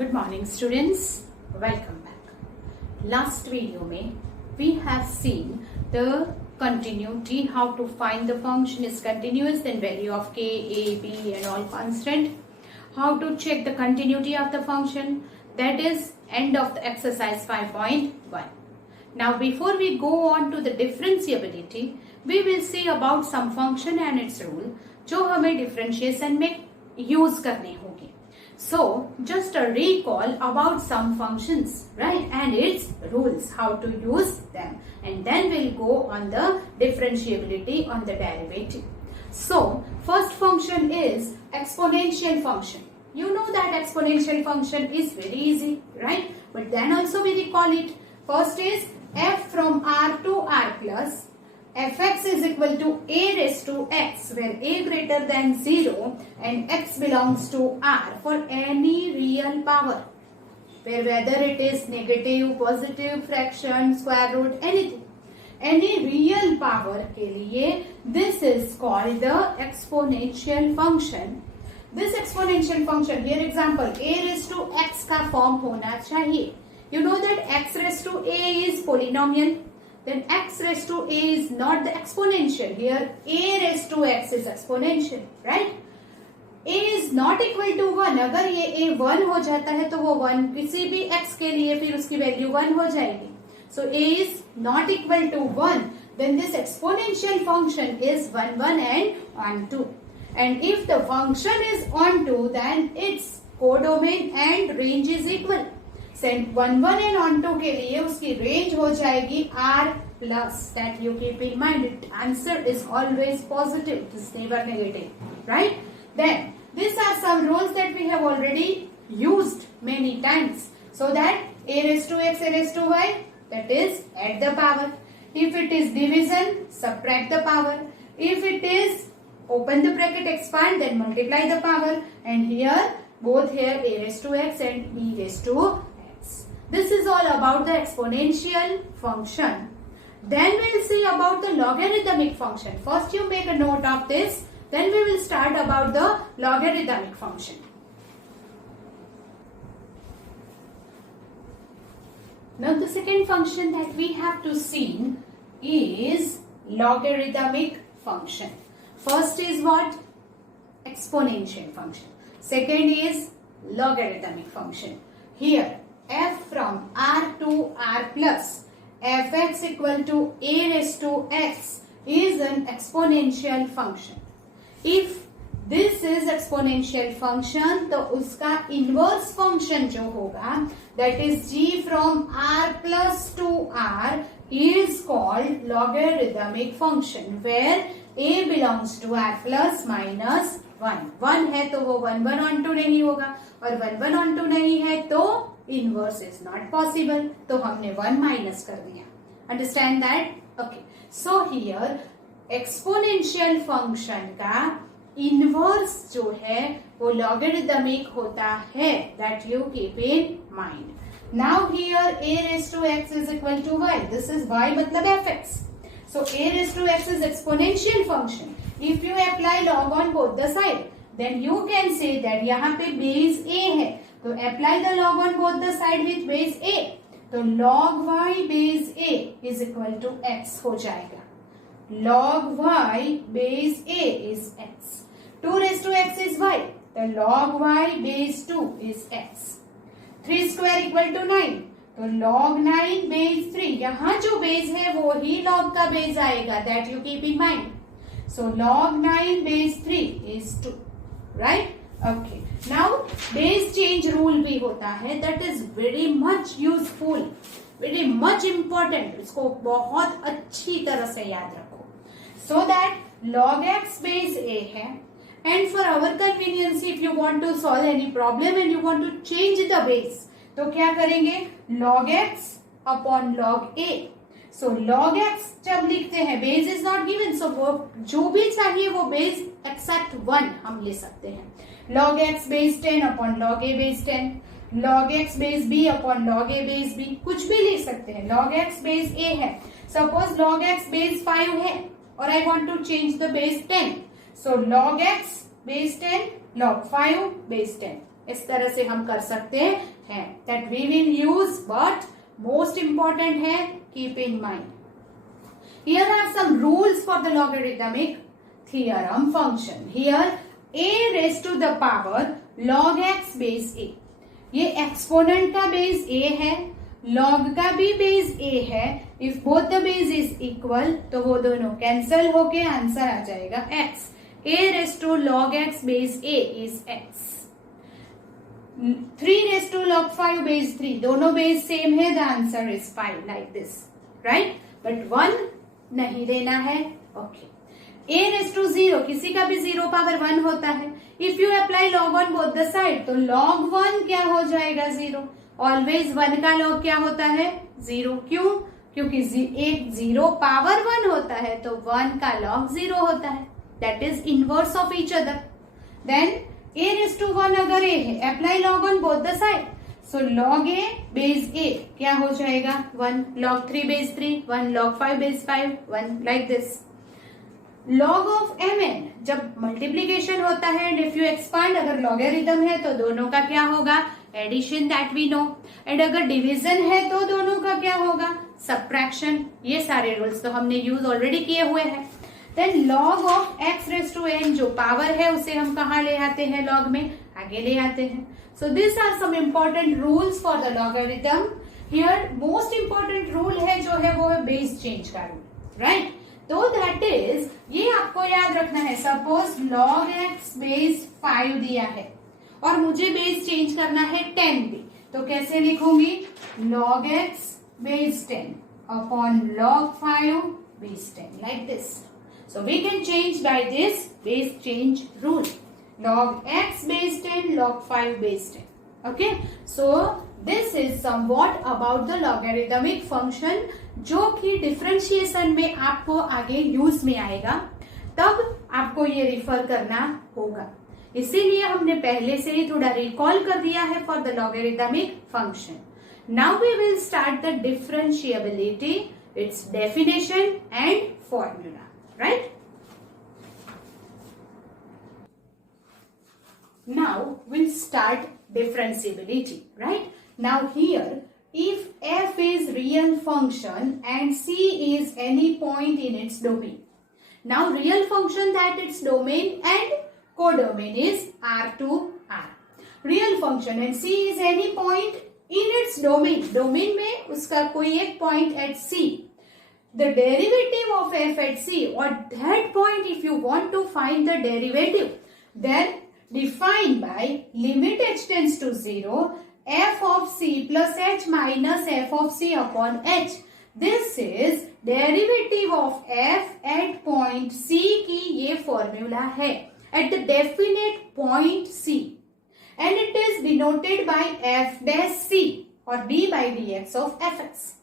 Good morning students, welcome back. Last video में we have seen the continuity, how to find the function is continuous, then value of k, a, b and all constant, how to check the continuity of the function, that is end of the exercise 5.1. Now before we go on to the differentiability, we will see about some function and its rule जो हमें differentiation में use करने होंगे. So, just a recall about some functions, right? And its rules, how to use them. And then we'll go on the differentiability on the derivative. So, first function is exponential function. You know that exponential function is very easy, right? But then also we recall it. First is f from r to r plus fx is equal to a raised to x, where a greater than 0 and x belongs to r for any real power, where whether it is negative, positive, fraction, square root, anything, any real power के लिए this is called the exponential function. This exponential function, here example, a raised to x का form होना चाहिए. You know that x raised to a is polynomial. Then x raised to a is not the exponential. Here a raised to x is exponential, right? a is not equal to 1. अगर ये a 1 हो जाता है तो वो 1 किसी भी x के लिए फिर उसकी वैल्यू 1 हो जाएगी. So a is not equal to 1. Then this exponential function is 1, 1 and on 2. And if the function is on 2, then its codomain and range is equal. Cent 1, 1 and on 2 के लिए उसकी range हो जाएगी r plus. That you keep in mind. Answer is always positive. It is never negative, right? Then these are some rules that we have already used many times. So that a raised to x, a raised to y, that is add the power. If it is division, subtract the power. If it is open the bracket, expand, then multiply the power. And here both here a raised to x and b raised to. This is all about the exponential function. Then we will see about the logarithmic function. First you make a note of this. Then we will start about the logarithmic function. Now the second function that we have to see is logarithmic function. First is what? Exponential function. Second is logarithmic function. Here f from r to r plus fx equal to a raised to x is an exponential function. If this is exponential function, तो उसका inverse function जो होगा, that is g from r plus to r is called logarithmic function, where a belongs to r plus minus 1. 1 है तो वो 1, 1 on 2 नहीं होगा, और 1, 1 on 2 नहीं है तो inverse is not possible. तो हमने 1 minus कर दिया. Understand that? Okay. So here exponential function का inverse जो है वो logarithmic होता है. That you keep in mind. Now here a raised to x is equal to y. This is y मतलब fx. So a raised to x is exponential function. If you apply log on both the side, then you can say that यहाँ पे base a है. तो apply the log on both the side with base a. तो log y base a is equal to x हो जाएगा. Log y base a is x. 2 raised to x is y. The log y base 2 is x. 3 square equal to 9. तो log 9 base 3. यहाँ जो base है वो ही log का base आएगा. That you keep in mind. So log 9 base 3 is 2. Right? Okay. Now base change rule भी होता है. That is very much useful, very much important. इसको बहुत अच्छी तरह से याद रखो. So that log x base a है, and for our convenience, if you want to solve any problem and you want to change the base, तो क्या करेंगे? Log x upon log a. So log x जब लिखते हैं, base is not given, so वो जो भी चाहिए वो base except 1 हम ले सकते हैं. Log x base 10 upon log a base 10. Log x base b upon log a base b. कुछ भी ले सकते हैं. Log x base a है. Suppose log x base 5 है और I want to change the base 10. So log x base 10, log 5 base 10. इस तरह से हम कर सकते हैं, that we will use, but most important है keep in mind, here are some rules for the logarithmic theorem function. Here a raised to the power log x base a, ये exponent का बेस a है, log का भी base a है. If both the base is equal तो वो दोनों cancel होके आंसर आ जाएगा x. a raised to log x base a is x. 3 raised to log 5 base 3, दोनों बेस सेम है, the answer is 5 like this, right. But 1 नहीं लेना है. ओके. a raised to 0, किसी का भी 0 पावर 1 होता है. If you apply log on both the side तो log 1 क्या हो जाएगा 0. ऑलवेज 1 का log क्या होता है 0. क्यों? क्योंकि एक 0 पावर 1 होता है तो 1 का log 0 होता है. That is inverse of each other. Then a raised to 1 अगर a है, apply log on both the side, so log a base a क्या हो जाएगा 1, log 3 base 3, 1 log 5 base 5, 1 like this. log of mn जब multiplication होता है and if you expand, अगर logarithm है तो दोनों का क्या होगा addition, that we know. And अगर डिवीजन है तो दोनों का क्या होगा सबट्रैक्शन. ये सारे रूल्स तो हमने यूज ऑलरेडी किए हुए हैं. Then log of x raise to n जो पावर है उसे हम कहाँ ले आते हैं, log में आगे ले आते हैं. So these are some important rules for the logarithm. Here most important rule है जो है वो है base change का rule, right? तो that is, ये आपको याद रखना है. Suppose log x base 5 दिया है और मुझे base change करना है 10 भी, तो कैसे लिखूंगी log x base 10 upon log 5 base 10 like this. So we can change by this base change rule. Log x base 10, log 5 base 10. Okay, so this is somewhat about the logarithmic function जो कि differentiation में आपको आगे use में आएगा, तब आपको ये रिफर करना होगा. इसीलिए हमने पहले से ही थोड़ा रिकॉल कर दिया है for the logarithmic function. Now we will start the differentiability, its definition and formula, right? Now we'll start differentiability, right? Now here, if f is real function and c is any point in its domain. Now real function that its domain and codomain is R to R. Real function and c is any point in its domain. Domain में उसका कोई एक point at c. The derivative of f at c, or that point if you want to find the derivative, then defined by limit h tends to 0, f of c plus h minus f of c upon h. This is derivative of f at point c की ये formula है at the definite point c, and it is denoted by f dash c or d by dx of fx.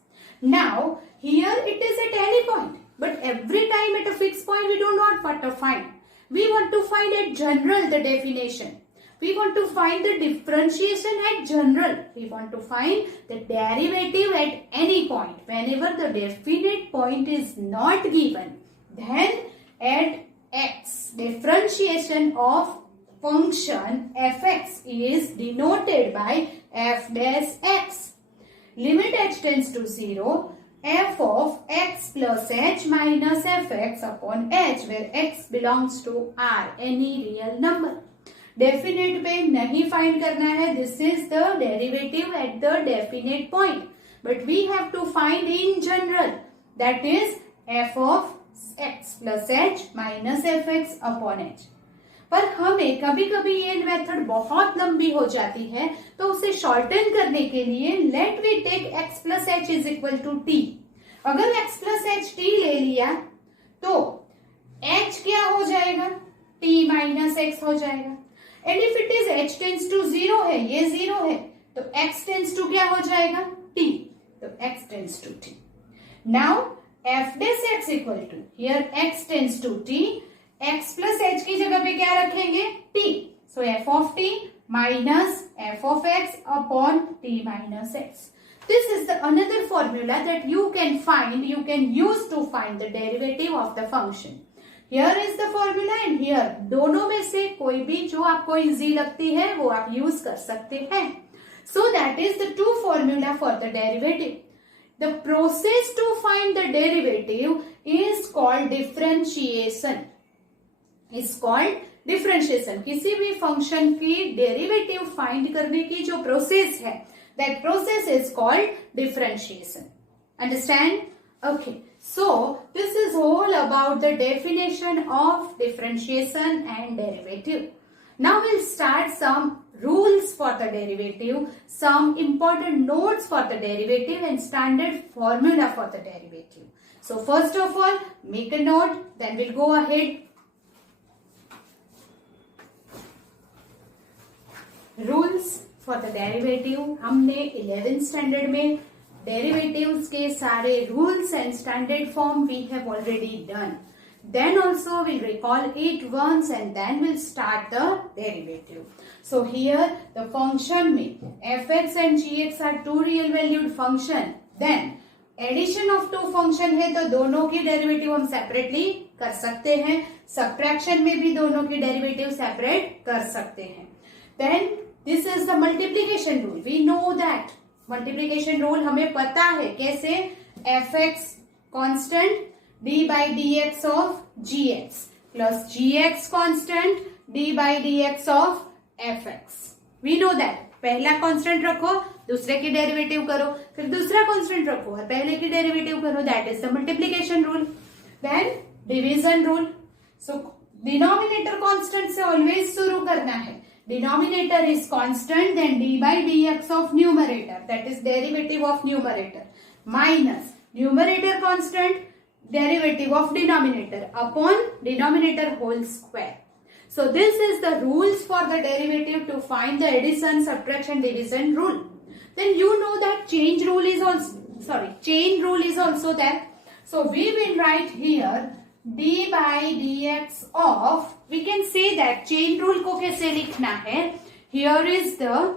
Now here it is at any point, but every time at a fixed point we don't want what to find. We want to find at general the definition. We want to find the differentiation at general. We want to find the derivative at any point. Whenever the definite point is not given, then at x, differentiation of function fx is denoted by f dash x. Limit h tends to 0. f of x plus h minus fx upon h, where x belongs to R, any real number. Definite पे नहीं find करना है. This is the derivative at the definite point. But we have to find in general, that is f of x plus h minus fx upon h. पर हमें कभी कभी ये method बहुत लंबी हो जाती है, तो उसे शॉर्टन करने के लिए let we take x plus h is equal to t. अगर x प्लस एच टी ले लिया तो h क्या हो जाएगा t माइनस एक्स हो जाएगा. And if it is h tends to 0 है, ये 0 है, तो x टेंस टू क्या हो जाएगा t, तो x tends to t. Now f dash x equal to, here x tends to t, x plus h की जगह पे क्या रखेंगे t, so f of t minus f of x upon t minus x. This is the another formula that you can find, you can use to find the derivative of the function. Here is the formula and here, दोनों में से कोई भी जो आपको easy लगती है वो आप यूज कर सकते हैं. So that is the two formula for the derivative. The process to find the derivative is called differentiation. Is called differentiation. किसी भी फंक्शन की डेरिवेटिव फाइंड करने की जो प्रोसेस है, that process is called differentiation. Understand? Okay. So this is all about the definition of differentiation and derivative. Now we'll start some rules for the derivative, some important notes for the derivative and standard formula for the derivative. So first of all, make a note, then we'll go ahead. Rules for the derivative. हमने 11th standard में derivatives के सारे rules and standard form we have already done. Then also we'll recall it once and then we'll start the derivative. So here the function में fx and gx are two real valued function. Then addition of two function है तो दोनों की derivative हम separately कर सकते हैं. Subtraction में भी दोनों की derivative separate कर सकते हैं. Then this is the multiplication rule. We know that multiplication rule हमें पता है कैसे. fx constant d by dx of gx plus gx constant d by dx of fx. We know that. पहला constant रखो, दूसरे की डेरिवेटिव करो, फिर दूसरा कांस्टेंट रखो और पहले की डेरिवेटिव करो. That is the multiplication rule. Then division rule. So denominator constant से ऑलवेज शुरू करना है. Denominator is constant, then d by dx of numerator, that is derivative of numerator, minus numerator constant, derivative of denominator upon denominator whole square. So this is the rules for the derivative to find the addition, subtraction, division rule. Then you know that chain rule is also there. So we will write here d by dx of, we can say that chain rule को कैसे लिखना है. Here is the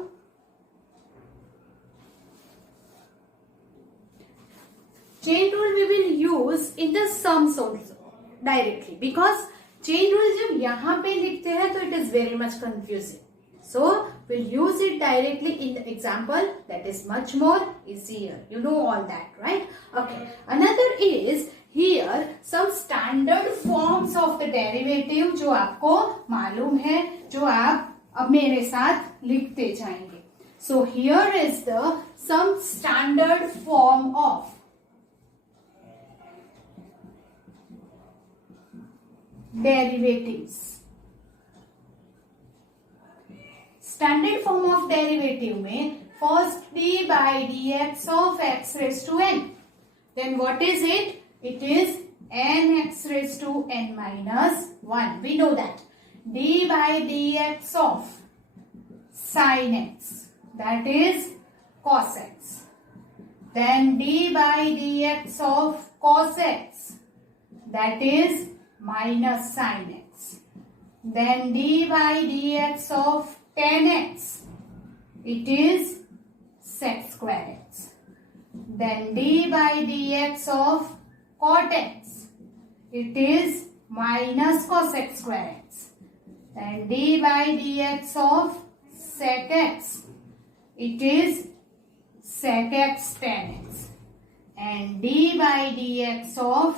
chain rule we will use in the sums also directly, because chain rule जब यहाँ पे लिखते हैं तो it is very much confusing. So we'll use it directly in the example, that is much more easier. You know all that, right? Okay. Another is here some standard forms of the derivative जो आपको मालूम है, जो आप अब मेरे साथ लिखते जाएंगे. So here is the some standard form of derivatives. Standard form of derivative में first d by dx of x raised to n. Then what is it? It is nx raised to n minus 1. We know that. d by dx of sin x, that is cos x. Then d by dx of cos x, that is minus sin x. Then d by dx of tan x, it is sec square x. Then d by dx of cot x, it is minus cos x square x. Then d by dx of sec x, it is sec x tan x. And d by dx of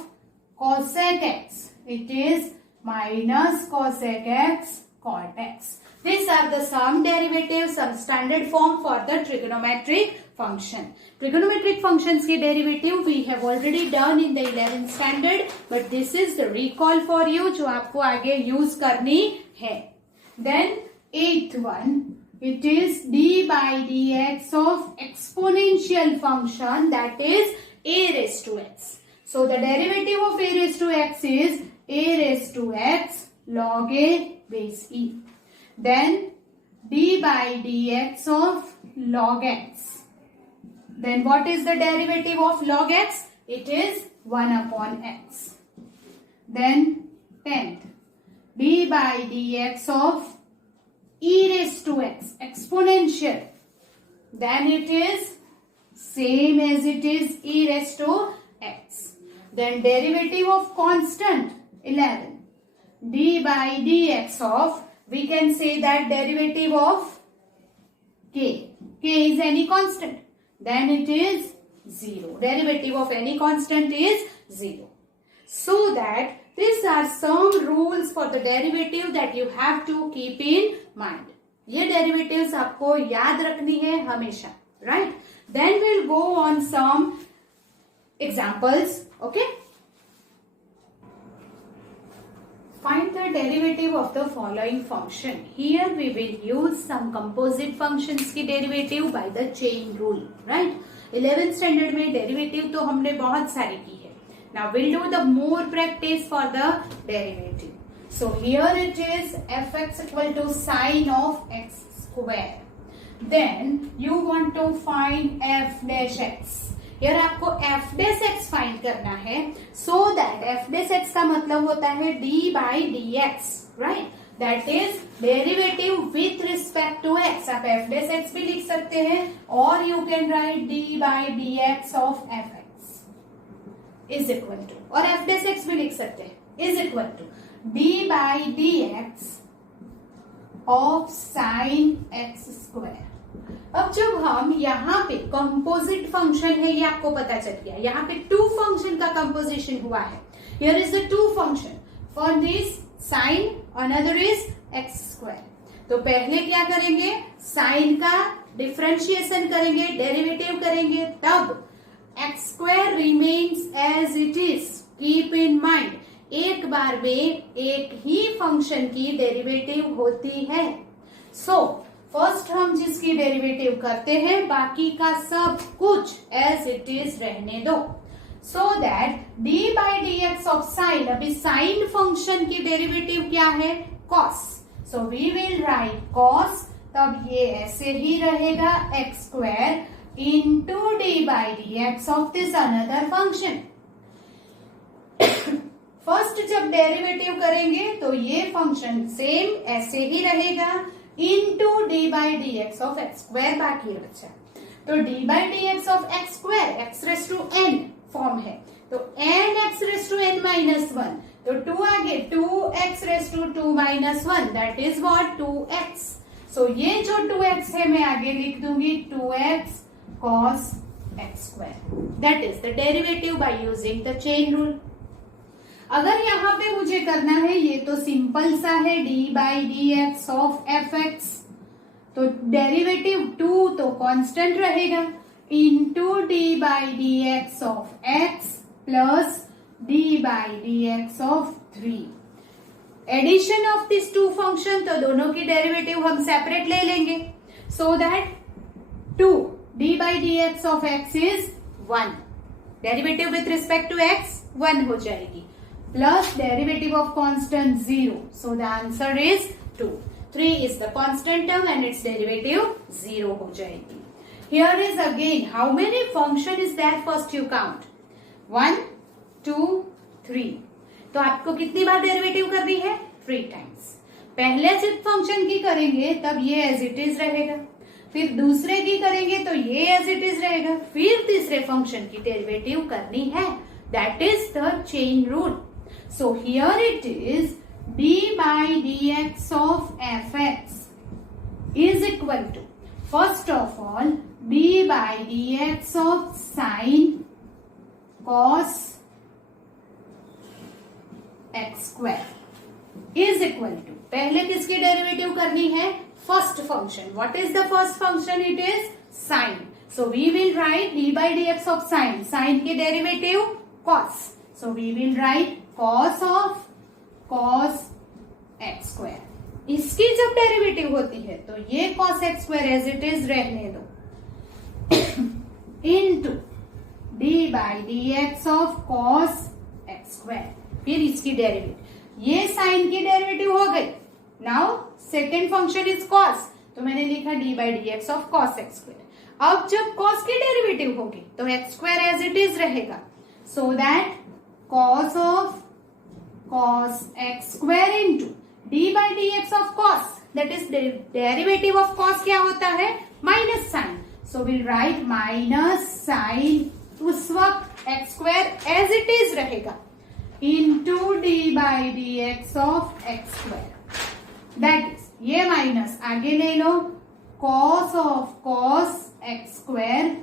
cosec x, it is minus cosec x cot x. These are the some derivatives, some standard form for the trigonometric function. Trigonometric functions के derivative we have already done in the 11th standard, but this is the recall for you जो आपको आगे use करनी है. Then 8th one, it is d by dx of exponential function, that is a raised to x. So the derivative of a raised to x is a raised to x log a base e. Then d by dx of log x. Then what is the derivative of log x? It is 1 upon x. Then 10th, d by dx of e raised to x, exponential. Then it is same as it is e raised to x. Then derivative of constant 11. d by dx of, we can say that derivative of k. K is any constant. Then it is 0. Derivative of any constant is 0. So that these are some rules for the derivative that you have to keep in mind. ये derivatives आपको याद रखनी है हमेशा, right? Then we'll go on some examples, okay? Find the derivative of the following function. Here we will use some composite functions की derivative by the chain rule, right? 11th standard में derivative तो हमने बहुत सारी की है. Now we'll do the more practice for the derivative. So here it is fx equal to sine of x square. Then you want to find f dash x. Here आपको f dash x find करना है. So that f dash x का मतलब होता है d by dx, right? That is derivative with respect to x. आप f dash x भी लिख सकते हैं और you can write d by dx of fx is equal to, और f dash x भी लिख सकते हैं, is equal to d by dx of sin x square. अब जब हम यहाँ पे कंपोजिट फंक्शन है ये आपको पता चल गया, यहाँ पे टू फंक्शन का कंपोजिशन हुआ है. Here is the two function. For this sin, another is x square. तो पहले क्या करेंगे, sin का डिफरेंशिएशन करेंगे, डेरिवेटिव करेंगे, तब x square remains as it is. Keep in mind, एक बार में एक ही फंक्शन की डेरिवेटिव होती है. So फर्स्ट हम जिसकी डेरिवेटिव करते हैं बाकी का सब कुछ एज इट इज रहने दो. So that d by dx of sine, अभी साइन फंक्शन की डेरिवेटिव क्या है, cos. So we will write cos, तब ये ऐसे ही रहेगा x square into d by dx of this another function. First जब डेरिवेटिव करेंगे तो ये फंक्शन सेम ऐसे ही रहेगा into D by D x of x square बाकी बचा. तो d by D x of x square x raise to N form है, तो N x raise to N minus one, तो टू आगे two X raise to two minus one, that is what, two X. So ये जो two X है मैं आगे लिख दूंगी two X cos X square. That is the derivative by using the chain rule. अगर यहाँ पे मुझे करना है, ये तो सिंपल सा है d by D x of f x, तो डेरिवेटिव टू तो कांस्टेंट रहेगा into d by D x of x plus d by D x of 3. Addition of this two function, तो दोनों की डेरिवेटिव हम सेपरेट ले लेंगे. So that 2 d by D x of x is 1. Derivative with respect to x 1 हो जाएगी, plus derivative of constant 0. So the answer is 2. 3 is the constant term and its derivative 0 हो जाएगी. Here is again how many function is there, first you count 1 2 3. तो आपको कितनी बार derivative करनी है, 3 times. पहले जब फंक्शन की करेंगे तब ये एज इट इज रहेगा, फिर दूसरे की करेंगे तो ये एज इट इज रहेगा, फिर तीसरे फंक्शन की डेरिवेटिव करनी है. That is the chain rule. So here it is d by dx of fx is equal to, first of all, d by dx of sin cos x square is equal to, पहले किसकी derivative करनी है, first function. What is the first function, it is sin. So we will write d by dx of sin, sin की derivative cos. So we will write cos of cos x square. इसकी जब derivative होती है तो ये cos x square as it is रहने दो into d by dx of cos x square. फिर इसकी डेरिवेटिव, ये साइन की डेरिवेटिव हो गई. Now second function is cos, तो मैंने लिखा d by dx of cos x square. अब जब cos की डेरिवेटिव होगी तो x square as it is रहेगा. So that cos of cos x square into d by dx of cos, that is derivative of cos क्या होता है, minus sin. So we'll write minus sin, उस वक्त x square as it is रहेगा into D by D x of x square, that is ये minus आगे ले लो, cos of cos X square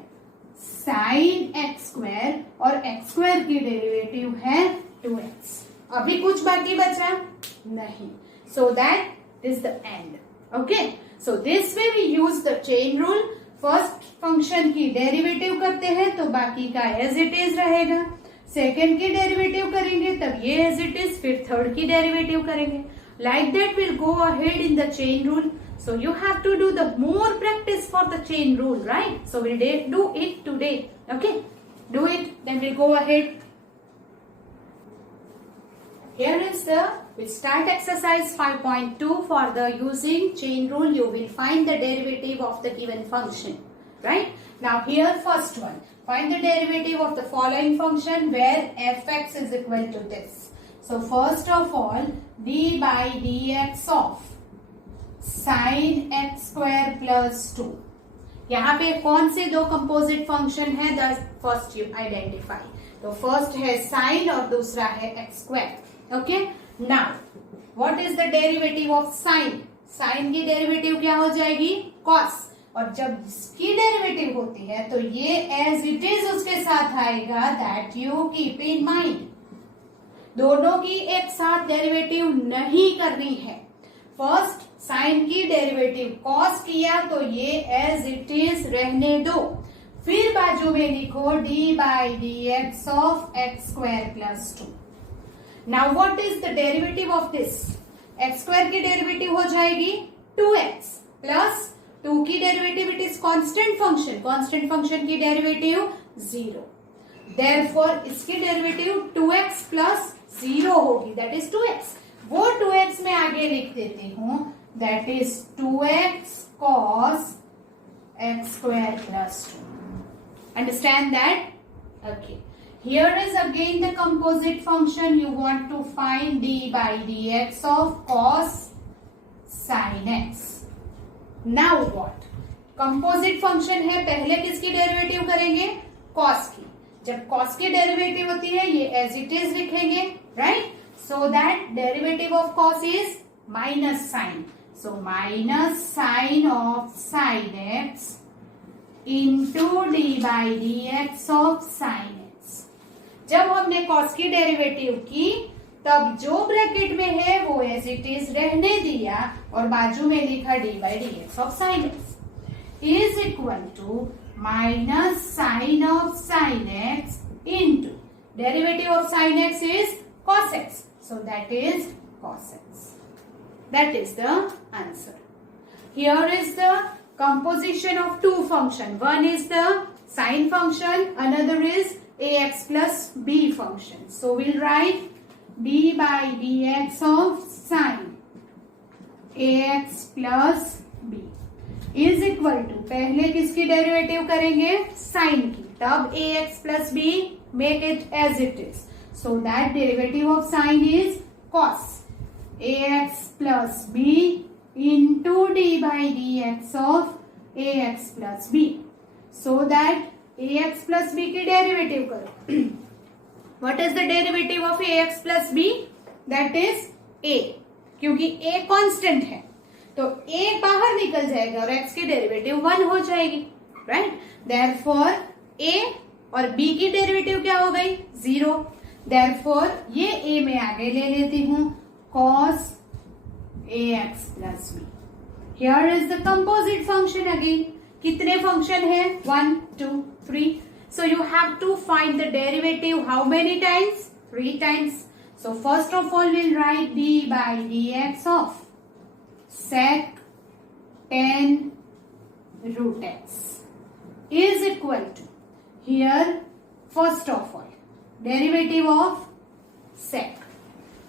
sine x square, और X square की derivative है 2x। अभी कुछ बाकी बचा नहीं, so that is the end. Okay, so this way we use the chain rule. First function की डेरिवेटिव करते हैं तो बाकी का एज इट इज रहेगा, सेकेंड की डेरिवेटिव करेंगे तब ये एज इट इज, फिर थर्ड की डेरिवेटिव करेंगे। Like that will go ahead in the chain rule. So you have to do the more practice for the chain rule, right? So we'll do it today. Okay, do it, then we'll go ahead. Here is we'll start exercise 5.2. For the using chain rule, you will find the derivative of the given function, right? Now here first one, find the derivative of the following function where fx is equal to this. So first of all, d by dx of sine x square plus 2, यहाँ पे कौन से दो composite function है, the first you identify. तो first है sine और दूसरा है x square. Okay, now what is the derivative of sine? Sine की डेरिवेटिव क्या हो जाएगी, कॉस, और जब इसकी डेरिवेटिव होती है तो ये एज इट इज उसके साथ आएगा, that you keep in mind. दोनों की एक साथ डेरिवेटिव नहीं करनी है। फर्स्ट साइन की डेरिवेटिव कॉस किया तो ये एज इट इज रहने दो, फिर बाजू में लिखो D by D x of x square plus 2। Now what is the derivative of this? X square की डेरिवेटिव हो जाएगी 2x प्लस 2 की derivative, it is constant function, constant function की डेरिवेटिव 0, देयरफॉर इसकी डेरिवेटिव 2x प्लस 0 होगी, that is 2x। वो 2x में आगे लिख देती हूं, that is 2x cos x square plus 2. Understand that? Okay. Here is again the composite function. You want to find d by dx of cos sin x. Now what? Composite function है, पहले किसकी derivative करेंगे, cos की। जब cos की derivative होती है ये as it is लिखेंगे, right? So that derivative of cos is minus sin. So minus sin of sin x into d by dx of sin x. जब हमने cos की डेरिवेटिव की तब जो ब्रैकेट में है वो as it is रहने दिया और बाजू में लिखा d by dx of sin x is equal to minus sin of sin x into derivative of sin x is cos x. So that is cos x. That is the answer. Here is the composition of two functions. One is the sine function, another is ax plus b function. So we'll write d by dx of sine ax plus b is equal to, पहले किसकी derivative करेंगे, sign की, तब ax plus b make it as it is. So that derivative of sine is cos ax plus b into d by dx of ax plus b. So that ax plus b की derivative करो। What is the derivative of ax plus b? That is a, क्योंकि a constant है तो a बाहर निकल जाएगा और x की डेरिवेटिव 1 हो जाएगी, राइट? Therefore a और b की डेरिवेटिव क्या हो गई, 0। Therefore ये a में आगे ले लेती हूँ, cos ax plus b. Here is the composite function again. कितने फंक्शन है, 1 2 3. So you have to find the derivative how many times, 3 times. So first of all we'll write d by dx of sec tan root x is equal to, here first of all derivative of sec.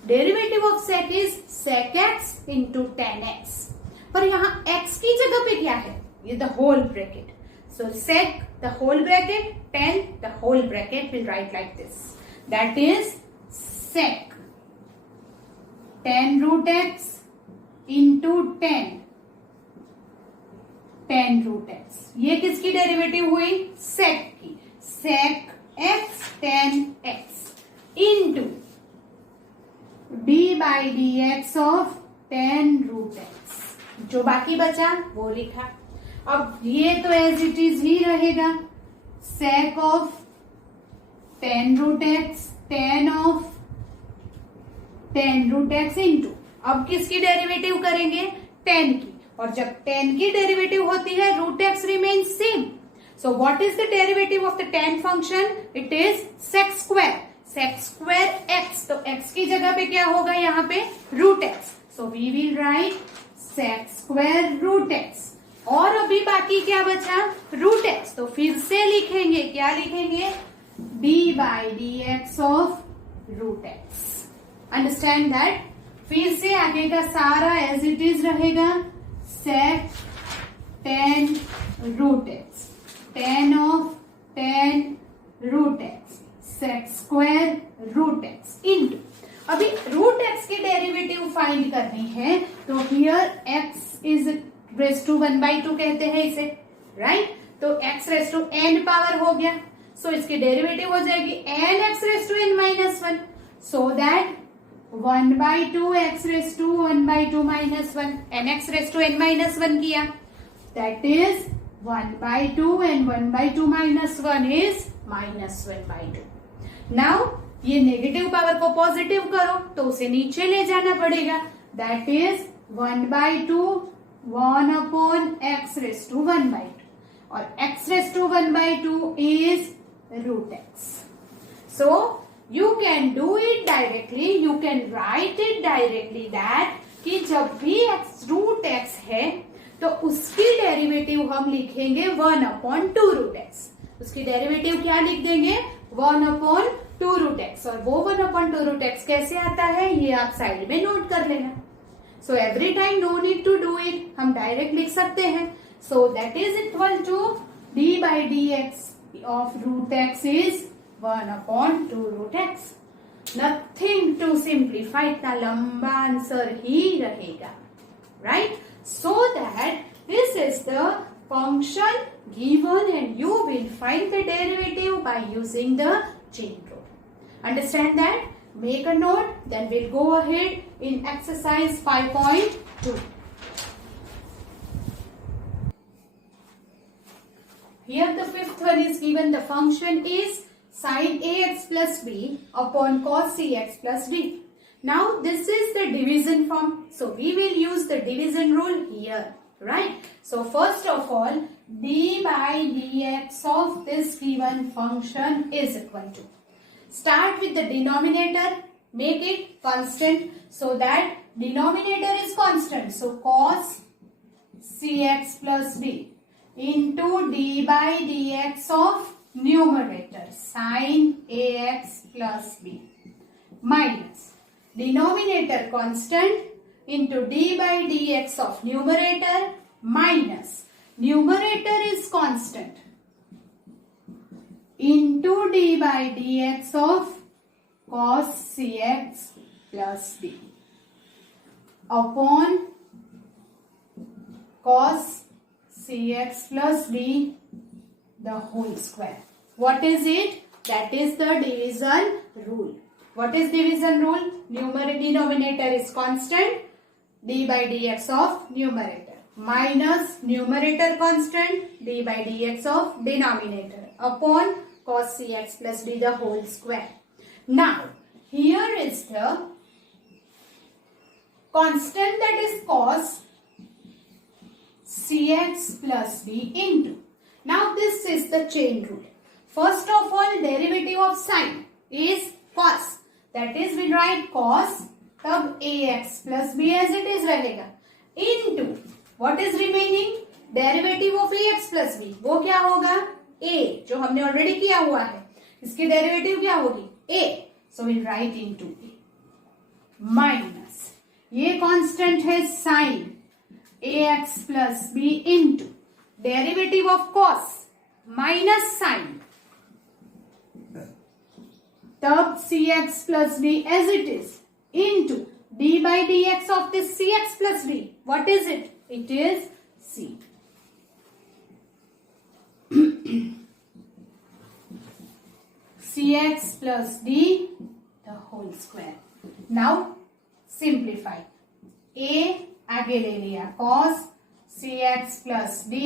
Derivative of sec is sec x into tan x. पर यहाँ x की जगह पे क्या है, ये the whole bracket. So sec the whole bracket, tan the whole bracket, we'll write like this. That is sec tan root x into tan root x. ये किसकी डेरिवेटिव हुई, sec की, sec x tan x into d by D x of tan root x. जो बाकी बचा वो लिखा। अब ये तो एज इट इज ही रहेगा, sec of tan root x, tan of tan root x into, अब किसकी डेरिवेटिव करेंगे, टेन की, और जब टेन की डेरिवेटिव होती है root x remain same. So what is the derivative of the tan function, it is sec square, sec square x, तो एक्स की जगह पे क्या होगा यहाँ पे root x, so we will write sec square root x. और अभी बाकी क्या बचा, रूट एक्स, तो फिर से लिखेंगे, क्या लिखेंगे, D by D x of root X. Understand that. फिर से आगे का सारा एज इट इज रहेगा, sec tan root x, tan of tan root X, sec square root x into, अभी रूट एक्स की डेरिवेटिव फाइंड करनी है, तो here X is raise to 1/2 कहते हैं इसे, राइट, तो X raise to N power हो गया, सो इसकी डेरिवेटिव हो जाएगी N x raise to N minus 1, so that 1/2 x raise to 1/2 minus 1, n x raise to N minus 1 किया, that is 1/2 and 1/2 minus 1 is minus 1/2। Now ये negative power को positive करो तो उसे नीचे ले जाना पड़ेगा, that is 1/2 1 upon x raise to 1/2, और x raise to 1/2 is root x. So you can do it directly, you can write it directly that कि जब भी x रूट x है तो उसकी डेरिवेटिव हम लिखेंगे 1 अपॉन 2 रूट एक्स, उसकी डेरिवेटिव क्या लिख देंगे 1 अपॉन 2 रूट एक्स, और वो 1 अपॉन 2 रूट एक्स कैसे आता है ये आप साइड में नोट कर लेना। So every time no need to do it, हम डायरेक्ट लिख सकते हैं, so that is equal to d by D x of root x is 1 upon 2 root x। Nothing to simplify, इतना लंबा आंसर ही रहेगा, right? So that this is the function given and you will find the derivative by using the chain rule. Understand that? Make a note, then we'll go ahead in exercise 5.2. Here the fifth one is given, the function is sin ax plus b upon cos cx plus d. Now this is the division form, so we will use the division rule here, right? So first of all, d by dx of this given function is equal to, start with the denominator, make it constant so that denominator is constant, so cos cx plus b into d by dx of numerator sin ax plus b minus denominator constant into d by dx of numerator minus numerator is constant into d by dx of cos cx plus d upon cos cx plus d the whole square. What is it? That is the division rule. What is division rule? Denominator is constant, d by dx of numerator minus numerator constant, d by dx of denominator upon cos cx plus d the whole square. Now here is the constant, that is cos cx plus b into, now this is the chain rule. First of all, derivative of sin is cos, that is we write cos, तब ax plus b as it is रहेगा, into what is remaining, derivative of ax plus b, वो क्या होगा a, जो हमने already किया हुआ है, इसकी डेरिवेटिव क्या होगी a, so we'll write into a minus, ये कांस्टेंट है sin ax plus b into derivative of cos minus sin, तब cx plus d as it is into d by dx of this cx plus d. What is it? It is c. cx plus d the whole square. Now simplify, a आगे ले लिया cos cx plus b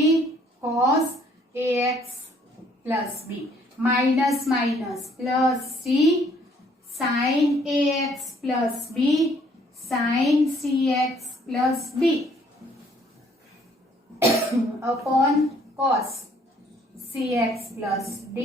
cos ax plus b minus minus plus c sin ax plus b sin cx plus b upon cos cx plus d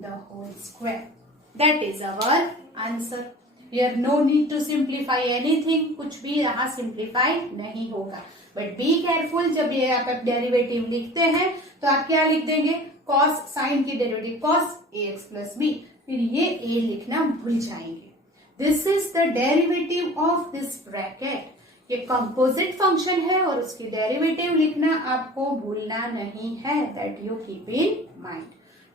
the whole square. That is our answer. Here no need to simplify anything. कुछ भी यहाँ simplify नहीं होगा. But be careful, जब ये आप derivative लिखते हैं तो आप क्या लिख देंगे, cos sin की derivative cos ax plus b, फिर ये a लिखना भूल जाएंगे. This is the derivative of this bracket. ये कंपोजिट फंक्शन है और उसकी डेरिवेटिव लिखना आपको भूलना नहीं है. That you keep in mind.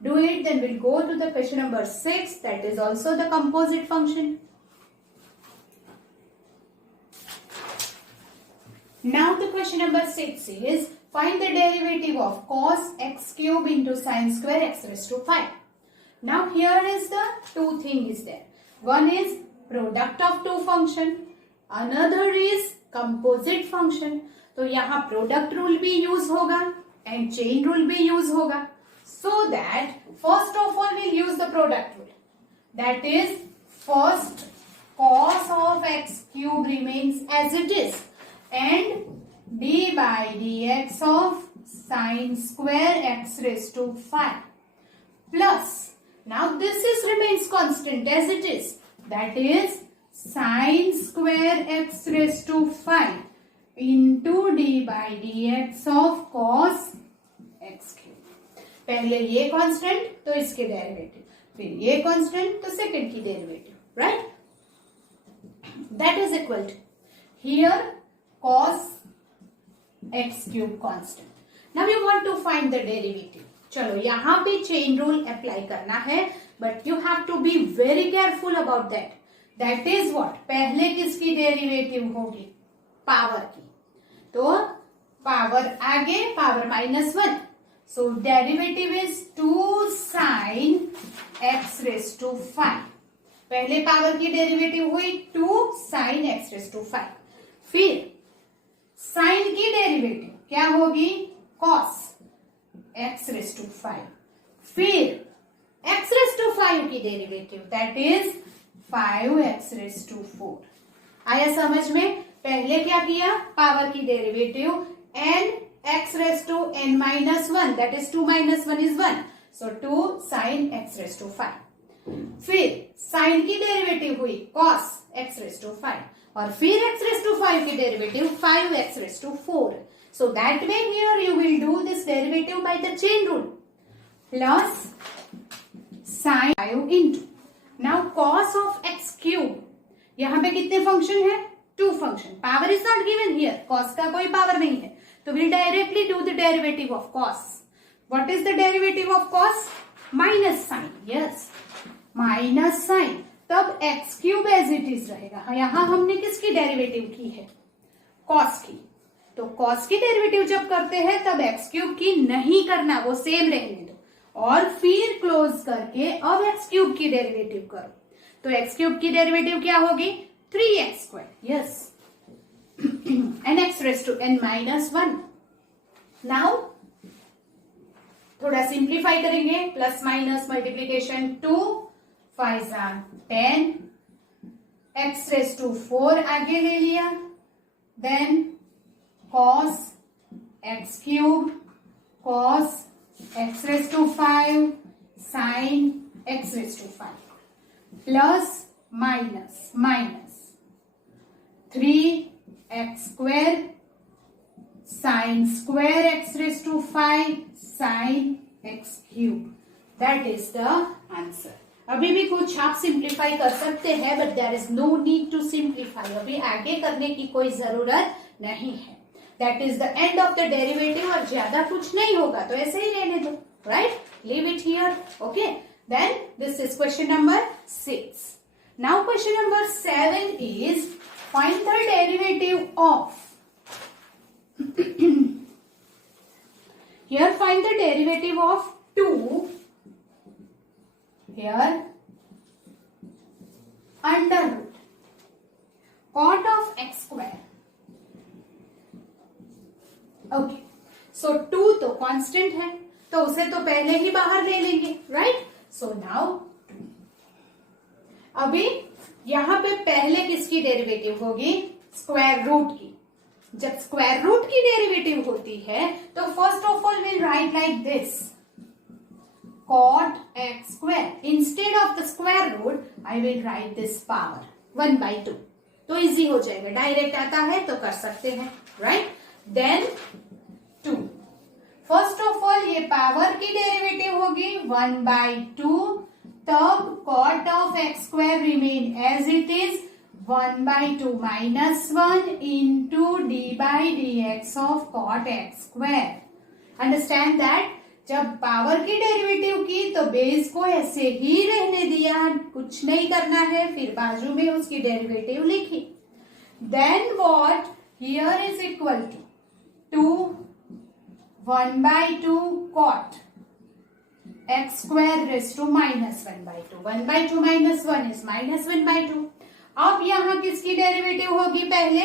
Do it, then will go to the question number 6. That is also the composite function. Now the question number 6 is find the derivative of cos x cube into sin square x raised to 5. Now here is the two thing is there. One is product of two function, another is composite function. तो यहाँ product rule भी use होगा and chain rule भी use होगा. So that first of all will use the product rule. That is first cos of x cube remains as it is and d by dx of sin square x raised to 5 plus, now this is remains constant as it is, that is sin square x raised to 5 into d by dx of cos x cube. पहले ये constant तो इसके derivative, फिर ये constant तो second की derivative, right? That is equal to here cos x cube constant. Now you want to find the derivative. चलो यहाँ भी चेन रूल अप्लाई करना है, but you have to be very careful about that. That is what, पहले किसकी derivative होगी, power की. तो पावर आगे power -1, so derivative is 2 sin x raised to 5. पहले पावर की डेरिवेटिव हुई 2 sin x raised to 5. फिर साइन की डेरिवेटिव क्या होगी, cos x raised to 5. फिर x raised to 5 की derivative that is 5x raised to 4. आया समझ में? पहले क्या किया, पावर की derivative and x raised to n minus 1, that is 2 minus 1 is 1, so 2 sin x raised to 5. फिर sin की डेरिवेटिव हुई cos x raised to 5 और फिर x raised to 5 की derivative 5x raised to 4. So that way here you will do this derivative by the chain rule plus sin 5 into. Now cos of x cube, यहाँ पे कितने function है, 2 function. Power is not given here, cos का कोई power नहीं है, तो will directly do the derivative of cos. What is the derivative of cos, minus sine. Yes, minus sine. तब x cube as it is रहेगा. यहाँ हमने किसकी डेरिवेटिव की है, cos की. तो cos की डेरिवेटिव जब करते हैं तब x क्यूब की नहीं करना, वो सेम रहने दो. और फिर क्लोज करके अब x क्यूब की डेरिवेटिव करो. तो x क्यूब की डेरिवेटिव क्या होगी, 3x square. Yes, and x raise to n minus 1. Now थोड़ा सिंप्लीफाई करेंगे, plus minus multiplication 2 5 10, x raise to 4 आगे ले लिया, then cos x cube cos x raised to 5 sin x raised to 5 plus minus 3x square sin square x raised to 5 sin x cube. That is the answer. अभी भी कुछ आप simplify कर सकते हैं, but there is no need to simplify. अभी आगे करने की कोई जरूरत नहीं है. That is the end of the derivative और ज्यादा कुछ नहीं होगा, तो ऐसे ही रहने दो, right? Leave it here. Okay, then this is question number 6. Now question number 7 is find the derivative of. Here find the derivative of 2 here under root cot of x square. Okay, so 2 तो constant है, तो उसे तो पहले ही बाहर ले लेंगे, right? So now अभी यहां पे पहले किसकी डेरिवेटिव होगी? स्क्वायर रूट की। जब स्क्वायर रूट की डेरिवेटिव होती है तो first of all will write like this, cot x square. Instead of the square root, I will write this power 1/2. तो इजी हो जाएगा, डायरेक्ट आता है तो कर सकते हैं, right? Then 2. First of all ये पावर की डेरिवेटिव होगी 1/2, तब cot of x square remain as it is 1/2 minus 1 into d by dx of cot x square. Understand that? जब पावर की डेरिवेटिव की तो बेस को ऐसे ही रहने दिया, कुछ नहीं करना है, फिर बाजू में उसकी डेरिवेटिव लिखी। Then what? Here is equal to 1/2 cot x square raised to minus 1/2. 1/2 minus 1 is minus 1/2. अब यहां किसकी डेरिवेटिव होगी? पहले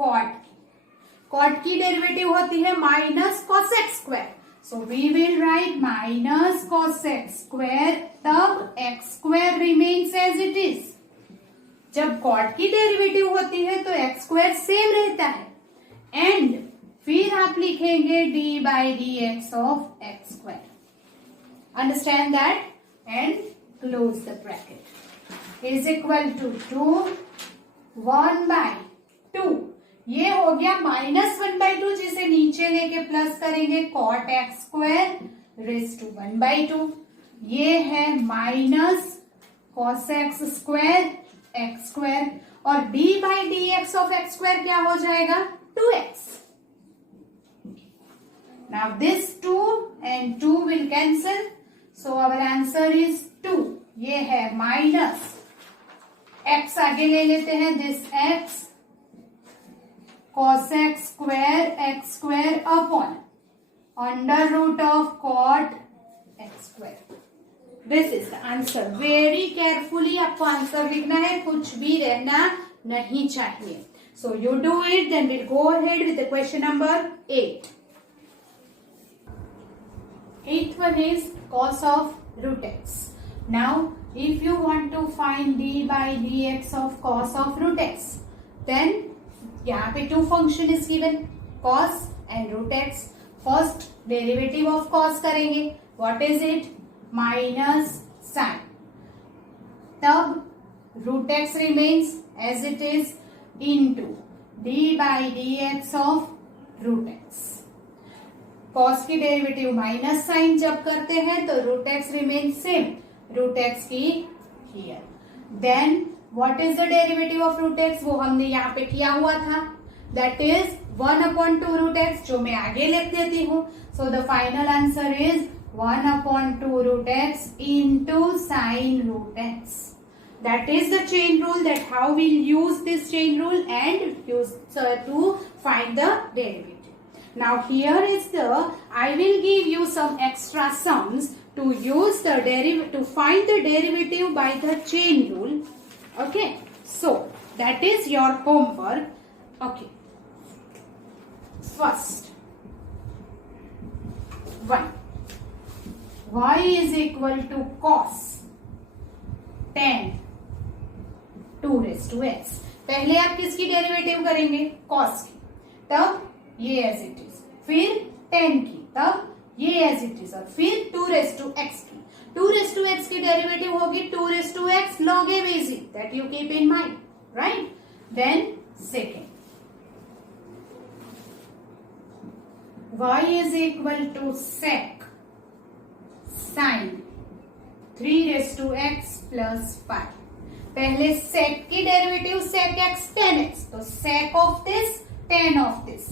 cot की। cot की डेरिवेटिव होती है minus cos x square. So we will write minus cos x square, तब x square remains as it is. जब cot की डेरिवेटिव होती है तो x square सेम रहता है, एंड फिर आप लिखेंगे d by dx of x square. Understand that? And close the bracket. Is equal to 1/2. ये हो गया -1/2, जिसे नीचे लेके प्लस करेंगे cot x square raised to 1/2. ये है minus cos x square x square, और d by dx of x square क्या हो जाएगा? 2x. Now this 2 and 2 will cancel, so our answer is 2. ये है माइनस x आगे ले लेते हैं, this x cos x square upon under root of cot x square. This is the answer. Very carefully आपको आंसर लिखना है, कुछ भी रहना नहीं चाहिए. So you do it, then we'll go ahead with the question number 8. 8th one is cos of root x. Now if you want to find d by dx of cos of root x, then यहाँ पे 2 function is given, cos and root X. First derivative of cos करेंगे, what is it? Minus sine, तब root X remains as it is into D by D x of root X. cos की derivative minus sine जब करते हैं तो root x remain same, root X की here. Then what is the derivative of root x? वो हमने यहाँ पे किया हुआ था, that is 1/2 root x, जो मैं आगे लिख देती हूँ. So the final answer is 1/2 root x into sin root x. That is the chain rule, that how we'll use this chain rule and use to find the derivative. Now here is I will give you some extra sums to use the to find the derivative by the chain rule. Okay, so that is your homework. Okay, first one, y is equal to cos tan 2 raised to x. पहले आप किसकी derivative करेंगे? cos की, तब ये as it is, फिर tan की, तब ये एज इट इज, और फिर 2 raised to x की. 2 raised to x की डेरिवेटिव होगी 2 raised to x log a basic, that you keep in mind, right? Then second, y is equal to sec sin 3 raised to x plus 5. पहले sec की derivative sec x tan x, तो sec of this tan of this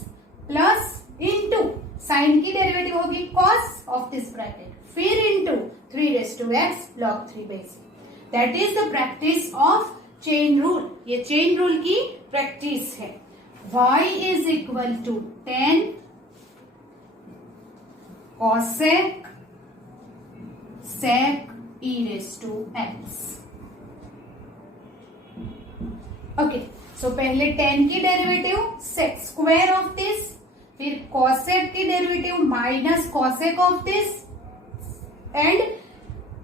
plus into sin की derivative होगी cos of this bracket, फिर into 3 raised to x log 3 basic. That is the practice of chain rule. ये chain rule की practice है. y is equal to tan cosec sec e raised to x. Okay, सो पहले tan की derivative sec square of this, फिर cosec की derivative minus cosec of this and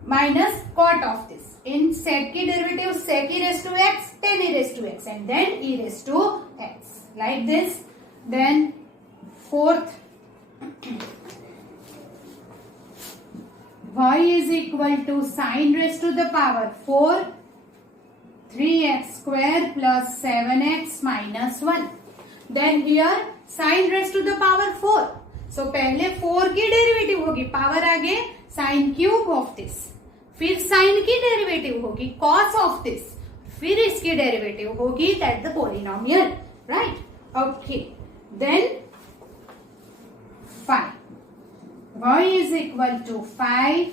minus cot of this. In sec की derivative sec e raised to x, tan e raised to x and then e raised to x like this. Then fourth, y is equal to sin raised to the power 4 3x square plus 7x minus 1. Then here sin raised to the power 4. So पहले 4 की derivative होगी, power आगे sin cube of this, फिर sin की derivative होगी cos of this, फिर इसकी derivative होगी that the polynomial, right? Okay, then 5 y is equal to 5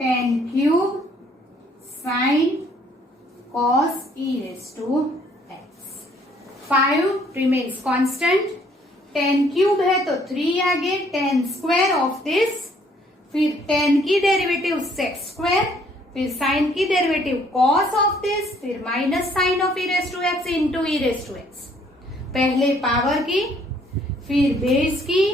tan cube sin cos e raised to x. 5 remains constant, tan cube है तो 3 आगे, tan square of this, फिर tan की derivative sec square, फिर sin की derivative cos of this, फिर minus sine of e raised to x into e raised to x. पहले पावर की, फिर बेस की,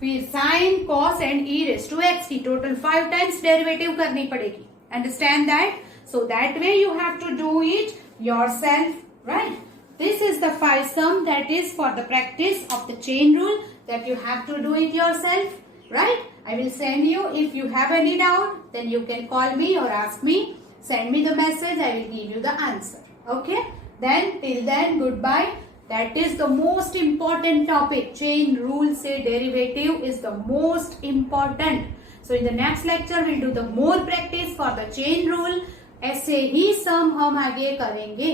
फिर sine cos and e raised to x की टोटल 5 टाइम्स डेरिवेटिव करनी पड़ेगी. Understand that? So that way you have to do it yourself, right? This is the 5 sum that is for the practice of the chain rule that you have to do it yourself, right? I will send you. If you have any doubt, then you can call me or ask me. Send me the message. I will give you the answer. Okay? Then till then, goodbye. That is the most important topic. Chain rule से derivative is the most important. So in the next lecture, we'll do the more practice for the chain rule. ऐसे ही सम हम आगे करेंगे.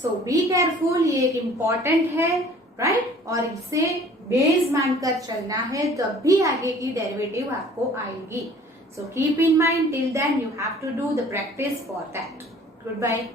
सो be careful, ये एक important है, right? और इसे बेस मानकर चलना है, तब भी आगे की डेरिवेटिव आपको आएगी. So keep in mind. Till then you have to do the practice for that. Good bye.